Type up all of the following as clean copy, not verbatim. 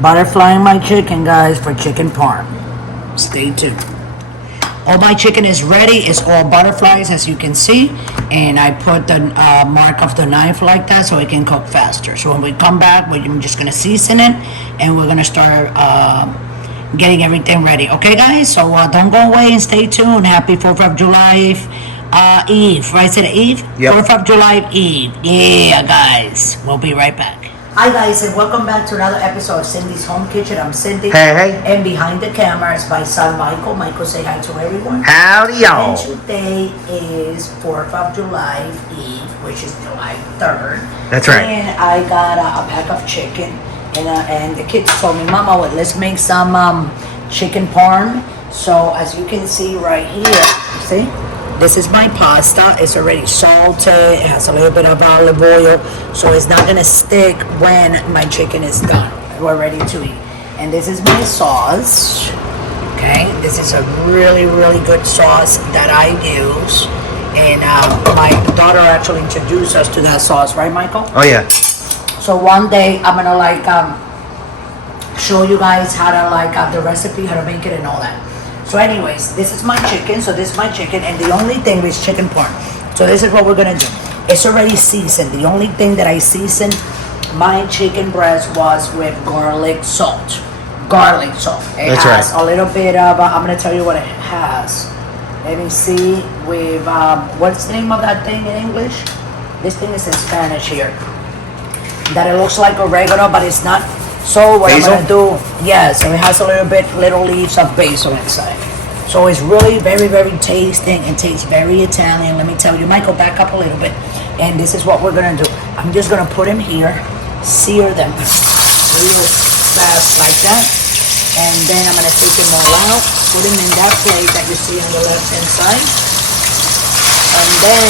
butterflying my chicken, guys, for chicken parm. Stay tuned. All my chicken is ready. It's all butterflies, as you can see. And I put the mark of the knife like that so it can cook faster. So when we come back, we're just going to season it. And we're going to start getting everything ready. Okay, guys? So don't go away and stay tuned. Happy 4th of July Eve. Right? Is it Eve? Yep. 4th of July Eve. Yeah, guys. We'll be right back. Hi guys, and welcome back to another episode of Cindy's Home Kitchen. I'm Cindy. Hey. And behind the camera is my son Michael. Michael, say hi to everyone. Howdy, y'all. And today is 4th of July Eve, which is July 3rd. That's right. And I got a pack of chicken. And the kids told me, Mama, let's make some chicken parm. So as you can see right here, see? This is my pasta. It's already salted. It has a little bit of olive oil, so it's not gonna stick when my chicken is done. We're ready to eat. And this is my sauce. Okay, this is a really, really good sauce that I use. And my daughter actually introduced us to that sauce, right, Michael? Oh yeah. So one day I'm gonna show you guys how to the recipe, how to make it, and all that. So anyways, this is my chicken. So this is my chicken, and the only thing is chicken parm. So this is what we're gonna do. It's already seasoned. The only thing that I seasoned my chicken breast was with garlic salt. Garlic salt. It has a little bit of, I'm gonna tell you what it has. Let me see, with, what's the name of that thing in English? This thing is in Spanish here. That it looks like oregano, but it's not. So what basil? I'm gonna do, yes, and it has a little leaves of basil inside. So it's really very, very tasty and tastes very Italian. Let me tell you, Michael, back up a little bit. And this is what we're gonna do. I'm just gonna put them here, sear them real fast like that. And then I'm gonna take them all out, put them in that plate that you see on the left hand side. And then,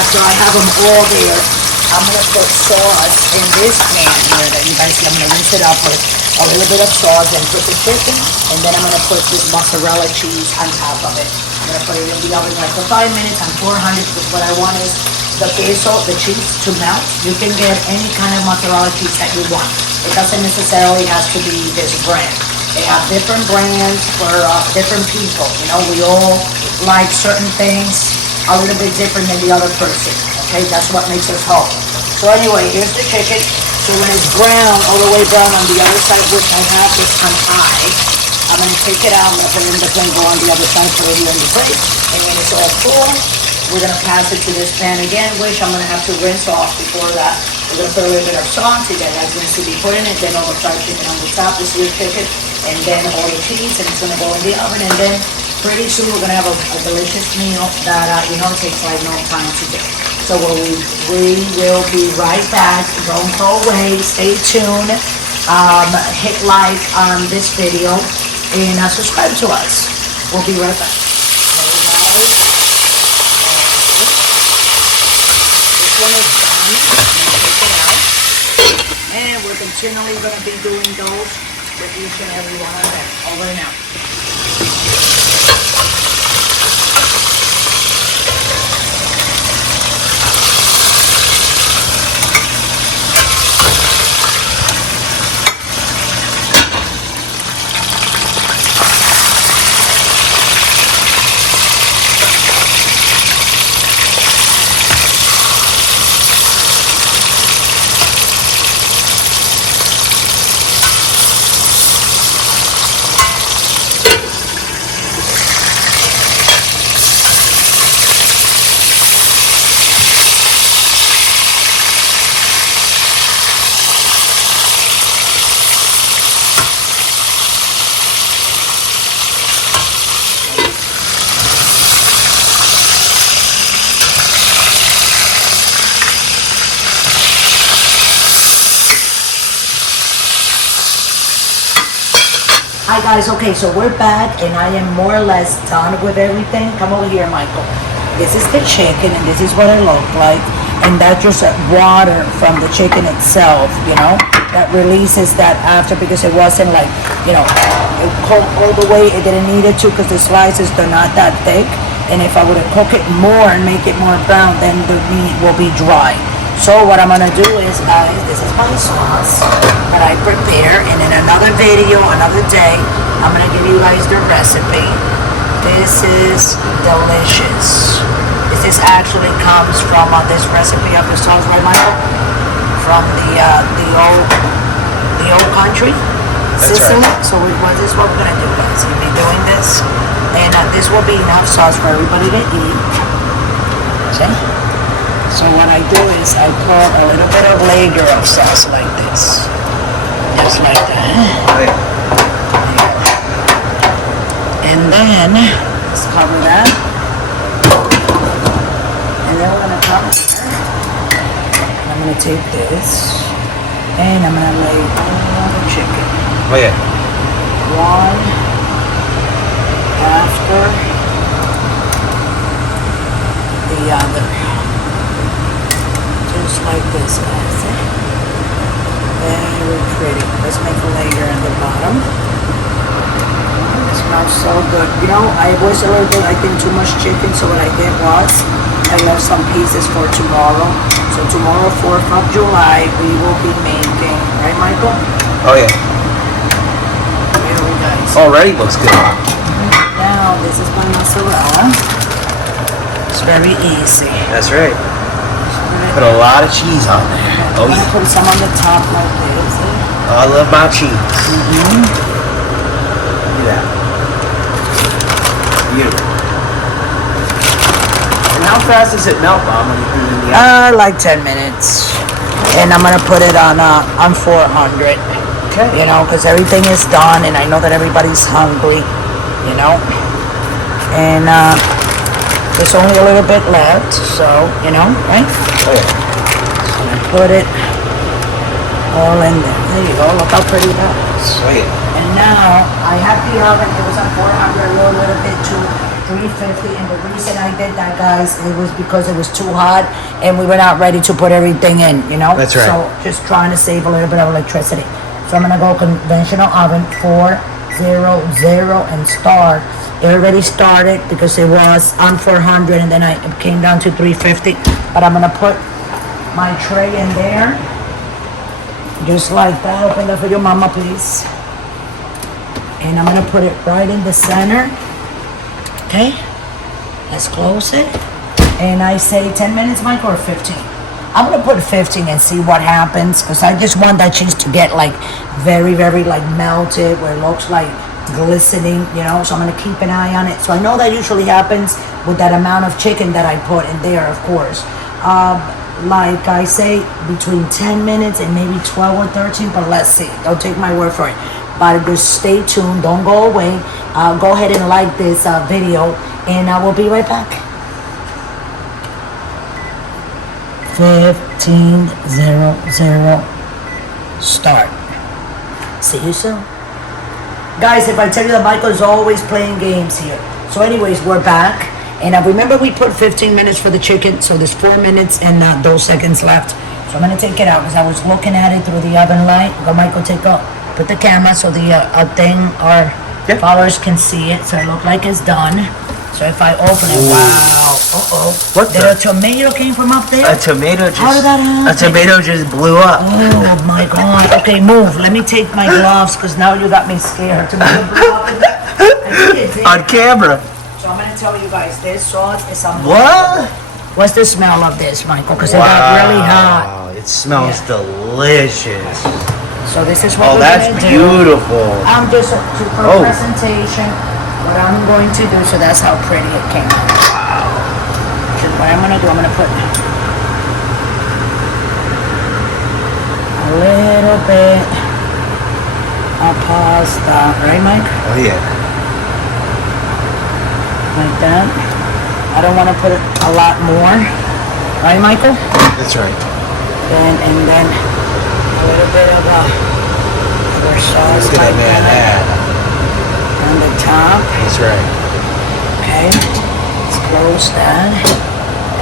after I have them all there, I'm going to put sauce in this pan here that you guys see. I'm going to rinse it up with a little bit of sauce and put the chicken. And then I'm going to put this mozzarella cheese on top of it. I'm going to put it in the oven like for 5 minutes on 400 because what I want is the queso, the cheese, to melt. You can get any kind of mozzarella cheese that you want. It doesn't necessarily have to be this brand. They have different brands for different people. You know, we all like certain things a little bit different than the other person. Okay, that's what makes us whole. So anyway, here's the chicken. So when it's brown, all the way brown on the other side, which I have this on high, I'm going to take it out, I'm going to put it in the plate, go on the other side, put it here in the plate. And when it's all full, we're going to pass it to this pan again, which I'm going to have to rinse off before that. We're going to put a little bit of sauce, you guys going to be putting it, then all the fried chicken on the top, this is your chicken, and then all the cheese, and it's going to go in the oven, and then pretty soon we're going to have a delicious meal that, it takes like no time to do. So we will be right back. Don't go away. Stay tuned. Hit like on this video and subscribe to us. We'll be right back. This one is done. I'm going to take it out. And we're continually going to be doing those with each and every one of them. Over and out. Hi guys, okay, so we're back and I am more or less done with everything. Come over here, Michael. This is the chicken and this is what it looked like. And that's just water from the chicken itself, that releases that after because it wasn't like, it cooked all the way. It didn't need it to because the slices, they're not that thick. And if I would have cooked it more and make it more brown, then the meat will be dry. So what I'm gonna do is, guys, this is my sauce that I prepare, and then another video, another day, I'm gonna give you guys the recipe. This is delicious. This actually comes from this recipe of the sauce, right, Michael? From the old country, Sicily. Right. So this is what we're gonna do, guys. We'll be doing this, and this will be enough sauce for everybody to eat. Okay. So what I do is I put a little bit of layer of sauce like this, just like that. And then let's cover that. And then we're gonna come here. I'm gonna take this and I'm gonna lay all the chicken. Oh yeah. One after the other. Just like this, guys. Very pretty. Let's make a layer in the bottom. It smells so good. You know, I was a little bit, I think, too much chicken, so what I did was I left some pieces for tomorrow. So tomorrow, 4th of July, we will be making, right, Michael? Oh yeah. Here we go. Already looks good. Now, this is my mozzarella. It's very easy. That's right. Put a lot of cheese on there. I'm gonna put some on the top like this. Oh, I love my cheese. Look at that. Beautiful. And how fast does it melt, Mom, when you put it in the oven? Like 10 minutes. And I'm gonna put it on 400. Okay. You know, because everything is done, and I know that everybody's hungry. You know, and there's only a little bit left, so you know, right? Oh yeah. So I put it all in there. There you go. Look how pretty that is. Oh yeah. And now I have the oven. It was on 400, a little bit to 350. And the reason I did that, guys, it was because it was too hot and we were not ready to put everything in. You know. That's right. So just trying to save a little bit of electricity. So I'm gonna go conventional oven 400 and start. It already started because it was on 400 and then it came down to 350. But I'm gonna put my tray in there. Just like that. Open that for your mama, please. And I'm gonna put it right in the center. Okay? Let's close it. And I say 10 minutes, Mike, or 15? I'm gonna put 15 and see what happens, because I just want that cheese to get like very, very like melted, where it looks like glistening, you know. So I'm gonna keep an eye on it. So I know that usually happens with that amount of chicken that I put in there, of course. Like I say, between 10 minutes and maybe 12 or 13, but let's see. Don't take my word for it. But just stay tuned. Don't go away. Go ahead and like this video, and I will be right back. 15:00 start. See you soon. Guys, if I tell you that Michael's always playing games here. So anyways, we're back. And remember we put 15 minutes for the chicken. So there's 4 minutes and those seconds left. So I'm going to take it out because I was looking at it through the oven light. Go, Michael, put the camera so the our followers can see it. So it looks like it's done. So if I open it, wow. Uh-oh. What Did a tomato came from up there? A tomato just... How did that happen? A tomato just blew up. Oh my God. Okay, move. Let me take my gloves because now you got me scared. Tomato blew up in there. I think it did. On camera. So I'm going to tell you guys, this sauce is unbelievable. What? What's the smell of this, Michael? Because it got really hot. It smells delicious. So this is what we're that's going to do. beautiful. I'm just for presentation. What I'm going to do, so that's how pretty it came out. Wow. So what I'm going to do, I'm going to put a little bit of pasta. Right, Mike? Oh, yeah. Like that. I don't want to put a lot more. Right, Michael? That's right. And then a little bit of other sauce. Look at like that. On the top. That's right. Okay. Let's close that.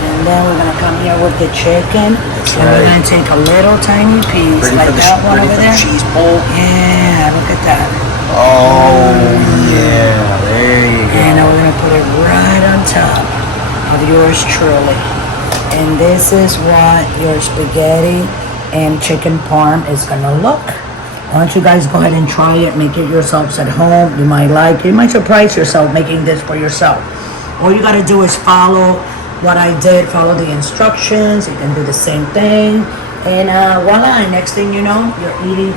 And then we're going to come here with the chicken. That's and right. we're going to take a little tiny piece Ready like that one over there. Cheese bowl. Yeah, look at that. Oh, yeah. There you go. And then we're going to put it right on top of yours truly. And this is what your spaghetti and chicken parm is going to look Why don't you guys go ahead and try it, make it yourselves at home. You might like it. You might surprise yourself making this for yourself. All you gotta do is follow what I did, follow the instructions. You can do the same thing. And voila, next thing you know, you're eating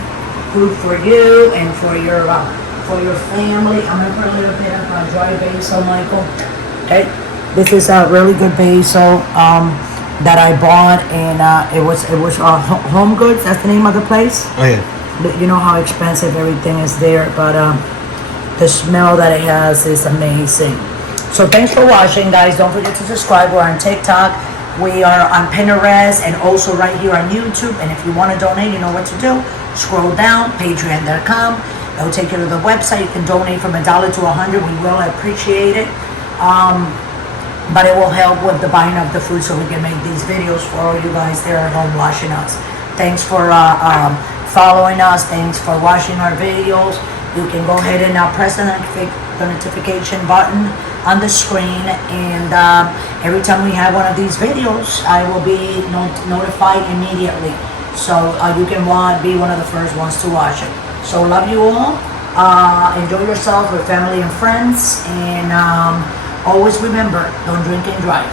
food for you and for your family. I'm gonna put a little bit of dry basil, Michael. Okay, this is a really good basil that I bought, and it was Home Goods. That's the name of the place. Oh yeah. You know how expensive everything is there, but the smell that it has is amazing. So thanks for watching, guys. Don't forget to subscribe. We're on TikTok. We are on Pinterest and also right here on YouTube. And if you want to donate, you know what to do. Scroll down, patreon.com. It'll take you to the website. You can donate from $1 to $100. We will appreciate it. But it will help with the buying of the food so we can make these videos for all you guys there at home watching us. Thanks for following us. Thanks for watching our videos. You can go ahead and press the notification button on the screen, and every time we have one of these videos, I will be notified immediately. So you can be one of the first ones to watch it. So love you all. Enjoy yourself with family and friends, and always remember, don't drink and drive.